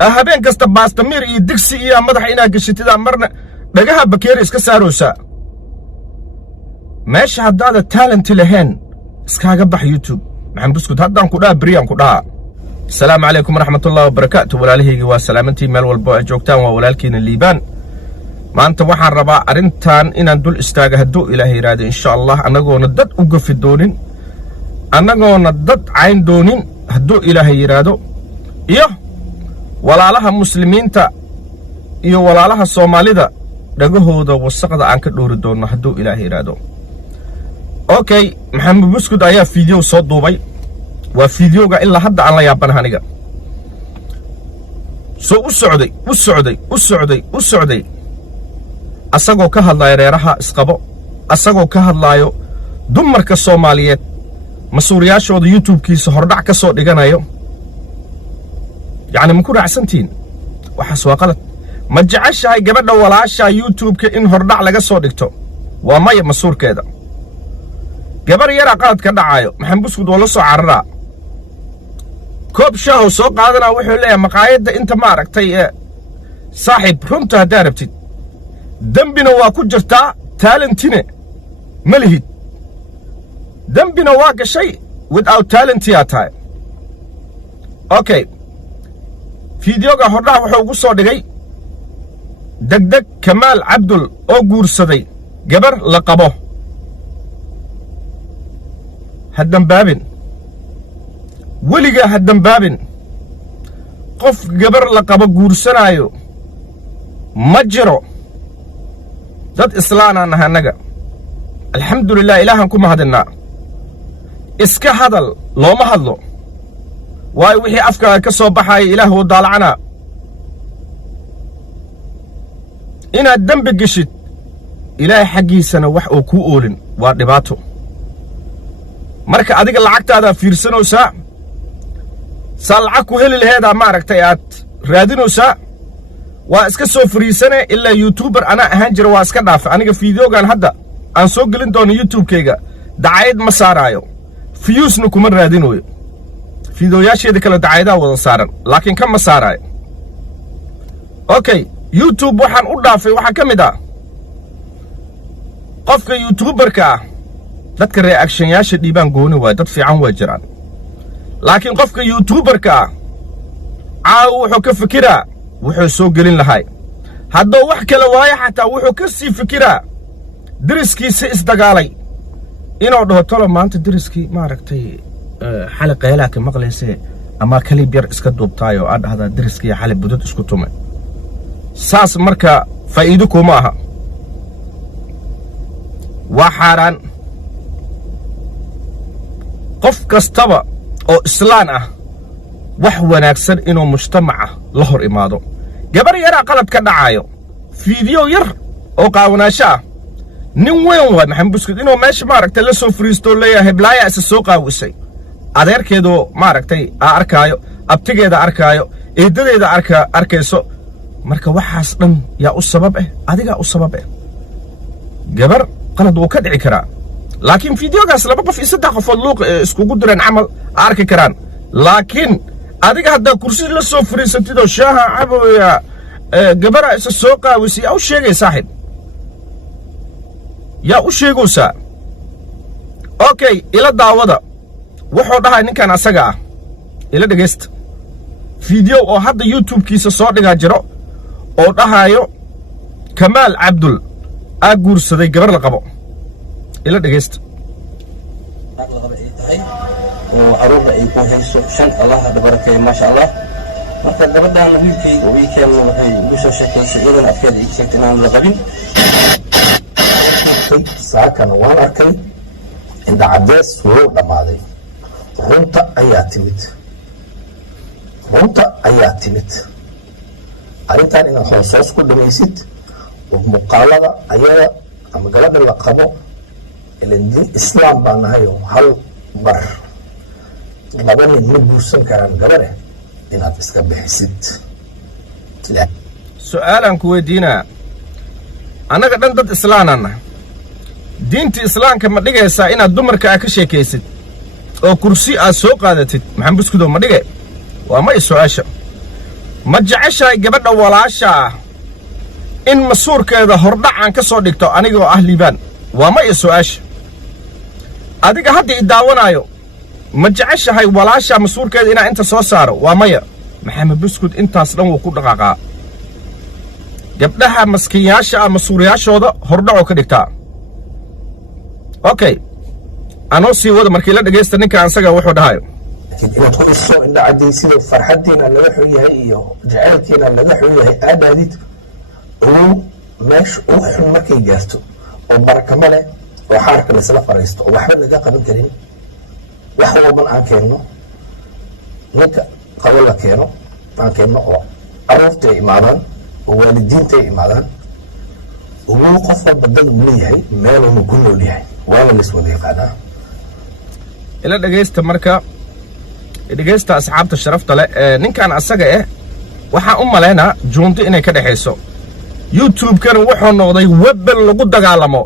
habeen kasta baastamir iyo digsi iyo madax inaad gashitida marna dhagaha bakeeri iska saaroosa meesha haddaada talent lahayn iskaaga bax YouTube maxaan buskud haddaan ku dhaha beriyan ku dhaha السلام عليكم ورحمة الله وبركاته walaalahaygi waa salaamantii meel walba ay joogtaan waa walaalkiina liibaan maanta waxaan rabaa arintan inaan dul istaaga hadduu ilaahay yiraahdo insha Allah anagoona dad u gafi doonin anagoona dad cayn doonin hadduu ilaahay yiraahdo iyo walaalaha muslimiinta iyo walaalaha Soomaalida dhagahooda wasaqda aan ka dhoori doono hadduu ilaahay yiraahdo okay maxamed buskud ayaa video soo duubay waa fiidiyoga ilaa hadda aan la yaabanahay aniga soo u socday asagoo ka hadlayo reeraha isqabo asagoo ka hadlayo dumarka Soomaaliyeed masuuriyaashooda YouTube-kiisa hordhac ka soo dhiganayo yani ma ku raacsantiin waxaas waa qalad ma jeceshahay gabadha walaasha YouTube-ka in hordhac laga soo dhigto waa maya masuurkeeda gabar yara qalad ka dhacayo maxamed buskud wala soo cararaa كوب شاو سو قادنا وحو ليه مقايد انت ما aragtay صاحب runta hadaa rabtid dambina waa ku jirtaa talentine malihid dambina waa gashay without talent ya tahay okay fiidiyoga hordhac wuxuu ugu soo dhigay degdeg Kamaal Cabdul oo guursaday gabar la qabo haddan baabin weliga haddan baabin qof gabar la qabo guursanayo ma jiro dad islaanana hanaga alxamdulillah ilaahan ku mahadinaa iska hadal looma hadlo waay wixii afkaaga ka soo baxay ilaahu daalacana inaad dambi gashid ilaahay xaqiisana wax oo ku oolin waa dhibaato marka adiga lacagtaada fiirsanaysaa salcaku heli laheeda ma aragtay aad raadinaysa waa iska soo fariisane illa YouTuber ana ahaan jira waa iska dhaaf aniga fiidiyogan hadda aan soo gelin doono YouTube-kayga dacayd ma saarayo views-na kuma raadinayo fiidiyoyaasheeda kala dacayda wada saaran laakiin kama saarayo okay YouTube waxaan u dhaafay waxa kamid ah qofka YouTuber-ka dadka reaction-yaasha dhiibaan gooni waa dad fiican waa jiraan laakiin qofka YouTuber-ka wuxuu ka fikiraa wuxuu soo gelin lahay haddoo wax kale waayo xataa wuxuu ka sii fikiraa diriskiisa isdagaalay inuu dhaho tolo maanta diriskii ma aragtay xali qeylaa ka maqlaysay ama kalib yar iska duubtaayo aad dhahdaa diriskii xali budad isku tumay saas marka faa'iido kuma aha waa xaaraan qof kastaba oo islaan ah wax wanaagsan inuu mujtamaca la hor imaado gabar yara qalad ka dhacayo fiidiyo yar oo qaawanaasha nin weyn waa maxamed buskud inuu meesha ma aragtay la soo fariisto leeyahay blaaya isa soo qaawisay adeerkeedo ma aragtay arkaayo abtigeeda arkaayo eedadeeda arkayso marka waxaas dhan yaa u sabab adiga u sabab gabar qalad uu ka dhici karaa laakiin fiidiyogaas laba qof iyo saddex qofood luuq iskugu direen camal arki karaan laakiin adiga hadda kursi la soo fariisatid oo shaaha cabaya gabara isa soo qaawisay aw sheegay saaxib yaa u sheegaysa okay ila daawada wuxuu dhahay ninkan asaga ila dhageysta fiidiyo oo hadda YouTube-kiisa soo dhiga jiro oo dhahayo Kamaal Cabdul guursaday gabar la qabo ila dhageysta وأروح يكون هي شن الله تبارك ما شاء الله مثلا بدأ نبيكي وبيكي وهي بوشة شكل شعير أكيد يكتنا من الغبي ساكن وانا أكيد عند عدس ورود ماضي رنت أياتمت أنت إن خصوص كل ما يسيت ومقالة أيها أما قلب اللقبه الإسلام بأنها هل بر لابد من بوسن كلام قبله إن أبسك بحسد لا سؤال كويدينا أنا قد أنت إسلامنا دينتي إسلام كما دقى سائنا الدمر كأكشي كيسد أو كرسي أسوق هذا محمد بسكدو ما دقى وما يسوعش ma jeceshahay gabadha walaasha ah in masuurkeeda hordhac aan ka soo dhigto anigoo ah liibaan waa maya su'aasha adiga hadda i daawanaayo ma jeceshahay walaasha masuurkeeda inaan inta soo saaro waa maya maxamed buskud intaas dhan wuu ku dhaqaaqaa gabdhaha maskiinyaasha ah masuuriyaashooda hordhacoo ka dhigtaa okay anoo sii wada markii la dhegaysta ninka asaga wuxuu dhahayo inaad ku dhiso indha caddaysido farxaddiina laga xun yahay iyo jacaylkiina laga xun yahay aadaadid ugu meesha ugu xun markay gaarto oo barakamo leh oo xaarka laysla fadhiisto oo waxba laga qaban karin wax walban aan keenno ninka qabo la keeno aan keenno oo carruurta ay imaadaan oo waalidiinta ay imaadaan ugu qof walba dad uu leeyahay meeluu ku nool yahay waana layswada yaqaanaa ila dhegaysta marka dhegaysta asxaabta sharafta leh ninkan asaga waxaa u malaynaa juunto inay ka dhexayso youtube-kan wuxuu noqday webel lagu dagaalamo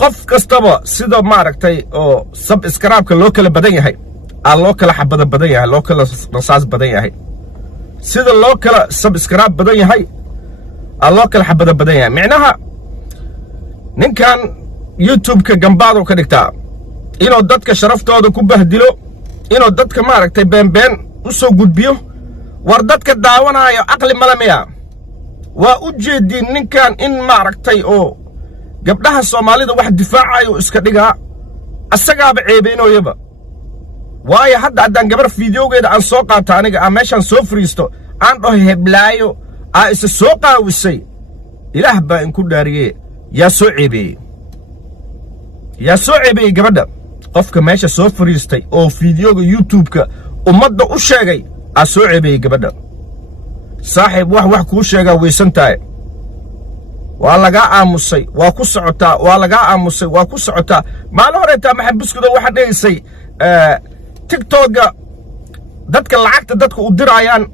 qof kastaba sida maaragtay oo subscribe-ka loo kala badan yahay loo kala xabada badan yahay loo kala rasaas badan yahay sida loo kala subscribe badan yahay loo kala xabada badan yahay micnaha ninkan youtube-ka gambaadu ka dhigtaa inuu dadka sharaftooda ku bahdilo inuu dadka maaragtay beenbeen u soo gudbiyo war dadka daawanaayo aqli male miya waa u jeediin ninkan in maaragtay oo gabdhaha soomaalida wax difaacayo iska dhigaa asagaaba ceebeynooyaba waayo hadda haddaan gabar fiidiyowgeeda aan soo qaato aniga aan meeshaan soo fariisto aan dhaho heblaayo isa soo qaawisay ilaah baa inku dhaariyey yaa soo ceebeeyey gabadha qofka meesha soo fariistay oo fiidiyowga youtube-ka ummadda u sheegay soo ceebeeyey gabadha saaxiib wax kuu sheegaa weysan tahay waa lagaa aamusay waa ku socotaa waa lagaa aamusay waa ku socotaa maalin horeetaa maxamed buskudo waxaad dhegaysay tigtogga dadka lacagta dadka u diraayaan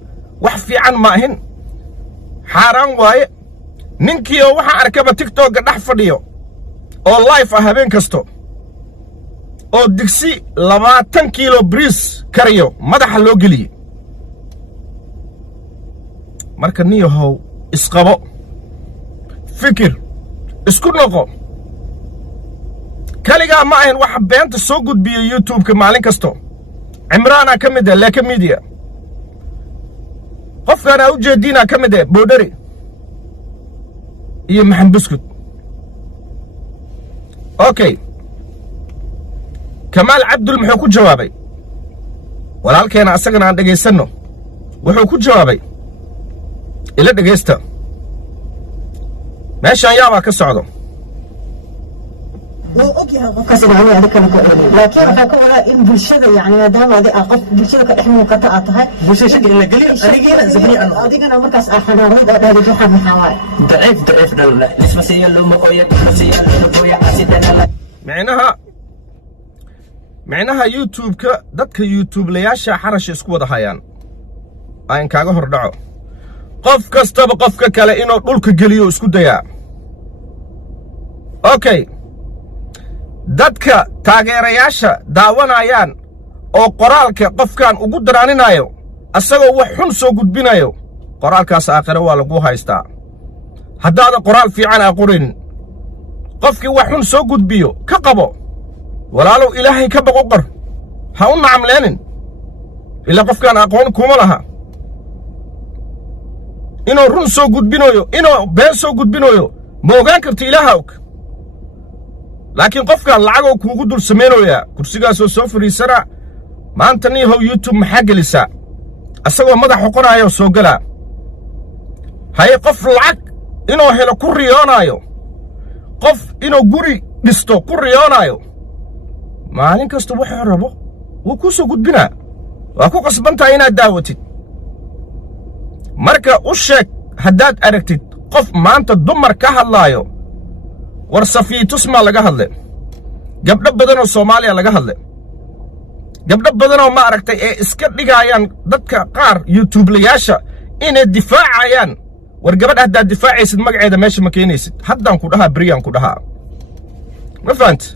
wax fiican ma ahin xaaraan waaye ninkii oo waxaan arkaba tigtogga dhex fadhiyo oo life ah habeen kasto oo digsi 20 kiilo bariis kariyo madaxa loo geliyey marka niyahow isqabo fikir isku noqo kaligaa ma ahin waxa beenta soo gudbiya youtube-ka maalin kasto cimraanaa ka mid leeka media qofkaanaa u jeediinaa ka mid boodhari iyo maxamed buskud okay kamaal cabdul muxuu ku jawaabay walaalkeena asagana aan dhegaysanno wuxuu ku jawaabay ila dhegaysta meeshaan yaabaa ka socdo wuu ogyahay qofkaas inaan adiga kala go'eeyay laakiin waxa ka wada in bulshada yani maadaama adiga qof bulshada ka dhex muuqata aad tahay bulshada shaqo in la geliyo adigana markaas xanaanada dhaadid waxa maxaa waay ضعيف دلنا اسمه سيالو مقوية سيالو مقوية عسيدنا micnaha youtube-ka dadka youtube-layaasha xarash isku wada hayaan aan kaaga hor dhaco qof kastaba qofka kale inuu dhulka geliyo isku dayaa okay dadka taageerayaasha daawanayaan oo qoraalka qofkan ugu daraaninayo asagoo wax xun soo gudbinayo qoraalkaas aakhire waa lagu haystaa haddaada qoraal fiican aqorin qofkii wax xun soo gudbiyo ka qabo walaalow ilaahay ka baqo qor ha u nacamleenin ilaa qofkaan aqoon kuma laha inuu run soo gudbinayo inuu been soo gudbinayo ma ogaan karta ilaaha og laakiin qofkaan lacagoo kuugu dul samaynayaa kursigaasoo soo fadhiisana maanta niihow youtube maxaa gelisaa asagoo madax xoqonaayoo soo galaa haye qof lacag inuu helo ku riyoonaayo qof inuu guri dhisto ku riyoonaayo maalin kasta wuxuu rabo wuu kuu soo gudbinaa waa ku qasbantahay inaad daawatid marka u sheeg haddaad aragtid qof maanta dumar ka hadlaayo war safiitusmaa laga hadle gabdho badanoo soomaaliya laga hadle gabdho badanoo ma aragtay ee iska dhigaayaan dadka qaar youtube-layaasha inay difaacayaan war gabadh haddaad difaacaysid magaceeda meesha ma keenaysid haddaan ku dhahaa beriyaan ku dhahaa ma fahanta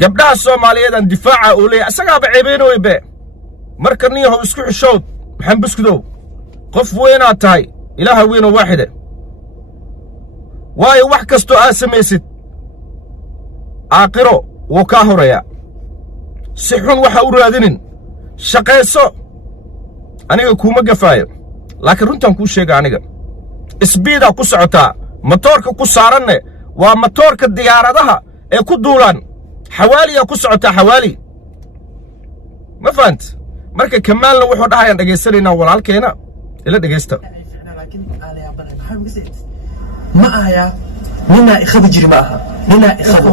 gabdhaha soomaaliyeedan difaaca uu leeyahay asagaaba ceebeynooybe marka niyahow isku xishood maxaan buskudow qof weynaad tahay ilaaha weynoo waaxide waayo wax kastoo aad samaysid aakhiro wuu kaa horeeyaa si xun waxa u raadinin shaqayso aniga kuuma gafaayo laakiin runtaan kuu sheega aniga isbiidaa ku socotaa matoorka ku saaranne waa matoorka diyaaradaha ee ku duulaan xawaaliyaa ku socotaa xawaali ma fahant marka kamaalna wuxuu dhahayaan dhegaysanaynaa walaalkeena ila dhegaysta ma ahaya ninaa ikhaba jiri ma aha ninaa ikhabo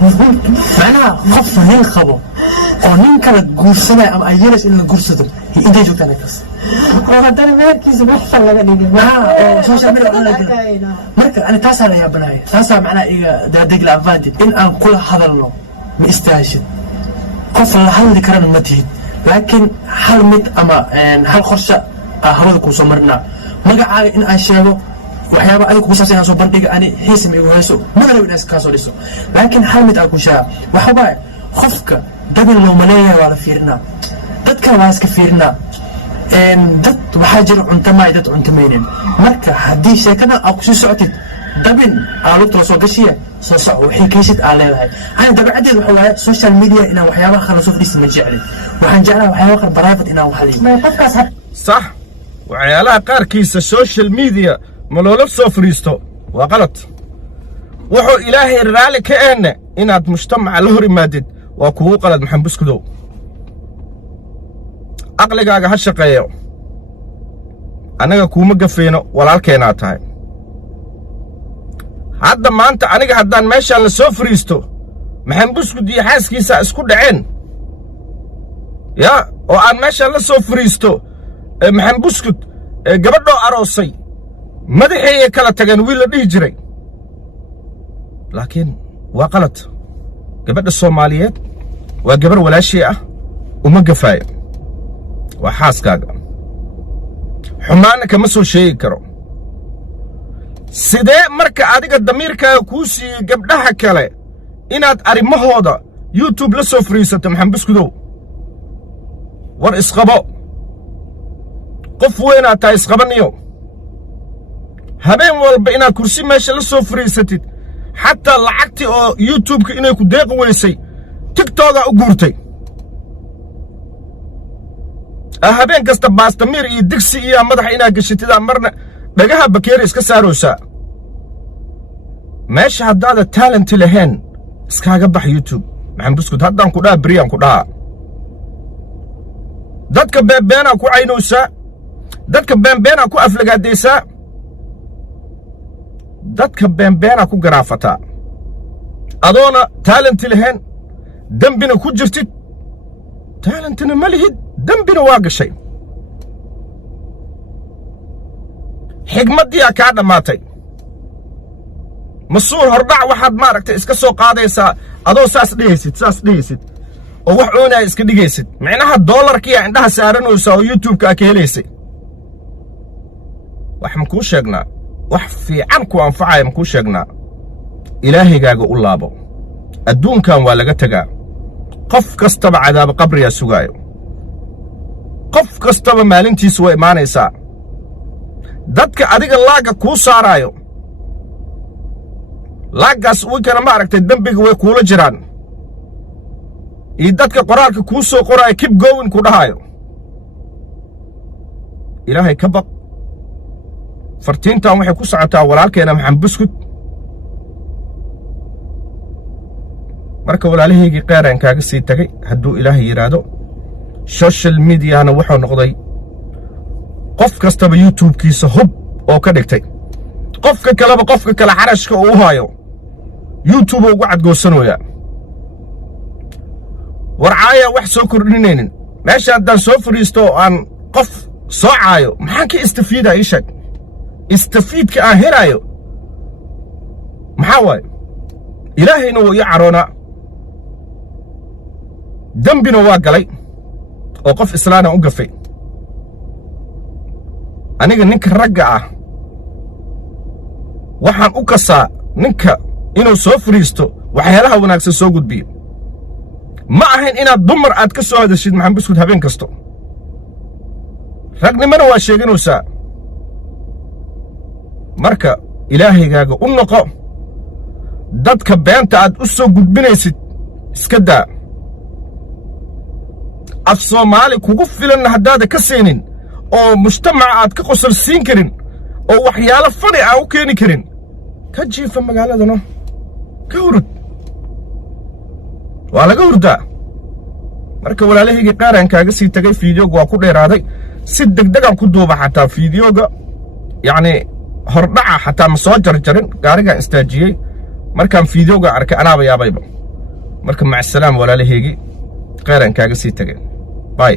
macnaha qof nin qabo oo nin kala guursanaya ama ayeelas in la guursado intay joogtaan kaas oo haddana meherkiisa waxsan laga dhigay oo social media marka ani taasaa la yaabanaya taasaa macnaha iga daadegla advantage in aan kula hadalno ma istaahishid qof la hadli karana ma tihid laakiin hal mid ama hal qorshe hawada kuu soo marnaa magacaaga in aan sheego waxyaaba adiga kugu saabsan inaan soo bandhiga ani xiisima igu hayso magalow inaas kaa soo dhiso laakiin hal mid aan ku sheega waxa waaye qofka dabil looma leeyahay waa la fiirinaa dadkan waa iska fiirinaa dad waxaa jira cuntamaay dad cuntamaynin marka haddii sheekadan aad kusii socotid dabin aalugta soo gashiya soo soco wixii kaysid aa leedahay ani dabeecaddeed waxa waaye social media inaan waxyaabaha kala soo fadhiista ma jeclin waxaan jeclaha waxyaabaha kale private inaan waxaliyo sax waxyaalaha qaarkiisa social media ma loola soo fadhiisto waa qalad wuxuu ilaahay raalli ka eenne inaad mujtamaca la hor imaadid waa kugu qalad maxaan buskudow aqligaaga ha shaqeeyo annaga kuuma gafayno walaalkeenaa tahay hadda maanta aniga haddaan meeshaan la soo fadhiisto maxaan buskud iyo xaaskiisaa isku dhaceen yaa oo aan meeshaan la soo fadhiisto maxaan buskud gabadhoo aroosay madaxeeyay kala tageen wiil la dhihi jiray laakiin waa qalad gabadha soomaaliyeed waa gabar walaashii ah uma gafaayo waa xaaskaaga xumaanna kama soo sheegi karo sidee marka adiga damiirkaaga kuu siiyey gabdhaha kale inaad arrimahooda youtube la soo fadhiisato maxaan buskudow war isqabo qof weynaad tahay isqabaniyo habeen walba inaad kursi meesha la soo fadhiisatid xataa lacagtii oo youtubeka inay ku deeqi weysay tigtoogaa u guurtay habeen kasta baastamiir iyo digsi iyo madaxa inaad geshatidaa marna dhagaha bakeeri iska saaroosaa meesha haddaada taalenti lahayn iskaaga bax youtube maxaan buskud haddaan ku dhaha beriyaan ku dhaha dadka beenbeenaa ku caynowsaa dadka beenbeenaa ku aflagaadaysaa dadka beenbeenaa ku garaafataa adoona taalenti lahayn dembina ku jirtid taalentina ma lihid dembina waa gashay xigmaddiyaa kaa dhammaatay mas-uul hordhac waxaad maaragtay iska soo qaadaysaa adoo saas dhehaysid oo wax oonaya iska dhigaysid micnaha doolarkiyaa indhaha saaranaysaa oo youtubeka ka helaysay wax ma kuu sheegnaa wax fiican ku anfacaya ma kuu sheegnaa ilaahigaaga u laabo adduunkan waa laga tegaa qof kastaba cadaabo qabriyaa sugaayo qof kastaba maalintiisu way imaanaysaa dadka adiga laagga kuu saaraayo laaggaas winkana maaragtay dembiga way kuula jiraan iyo dadka qoraalka kuu soo qoraayo kib gowin ku dhahaayo ilaahay ka baq fartiintan waxay ku socotaa walaalkeena maxaan buskud marka walaalahaygii qaaraan kaaga sii tagay hadduu ilaahay yidhaahdo social mediana wuxuu noqday qof kastaba youtubkiisa hub oo ka dhigtay qofka kaleba qofka kale xarashka uu u haayo youtube ugu cadgoosanoyaa warcaaya wax soo kordhinaynin meesha haddaan soo fadhiisto oo aan qof soo caayo maxaan ka istafiidaa ii sheeg istafiidka aan helaayo maxaa waaye ilaahayna wuu ii caroonaa dembina waa galay oo qof islaana u gafay aniga ninka ragga ah waxaan u kasaa ninka inuu soo fadhiisto waxyaalaha wanaagsan soo gudbiyo ma ahayn inaad dumar aad ka soo hadashid maxamed buskud habeen kasto ragnimana waa sheeganaysaa marka ilaahigaaga u noqo dadka beenta aad u soo gudbinaysid iska daa af soomaali kugu filanna haddaada ka siinin oo mujtamaca aad ka qosol siin karin oo waxyaalo fadhi ah u keeni karin ka jiifa magaaladano ka hurud waa laga hurdaa marka walaalahaygii qaaraan kaaga sii tagay fiidiyooga waa ku dheeraaday si degdegaan ku duuba xataa fiidiyooga yacni hordhaca xataa ma soo jarjarin gaarigaan istaajiyey markaan fiidiyooga arkay anaaba yaabayba marka macsalaam walaalahaygii qaaraan kaaga sii tagay باي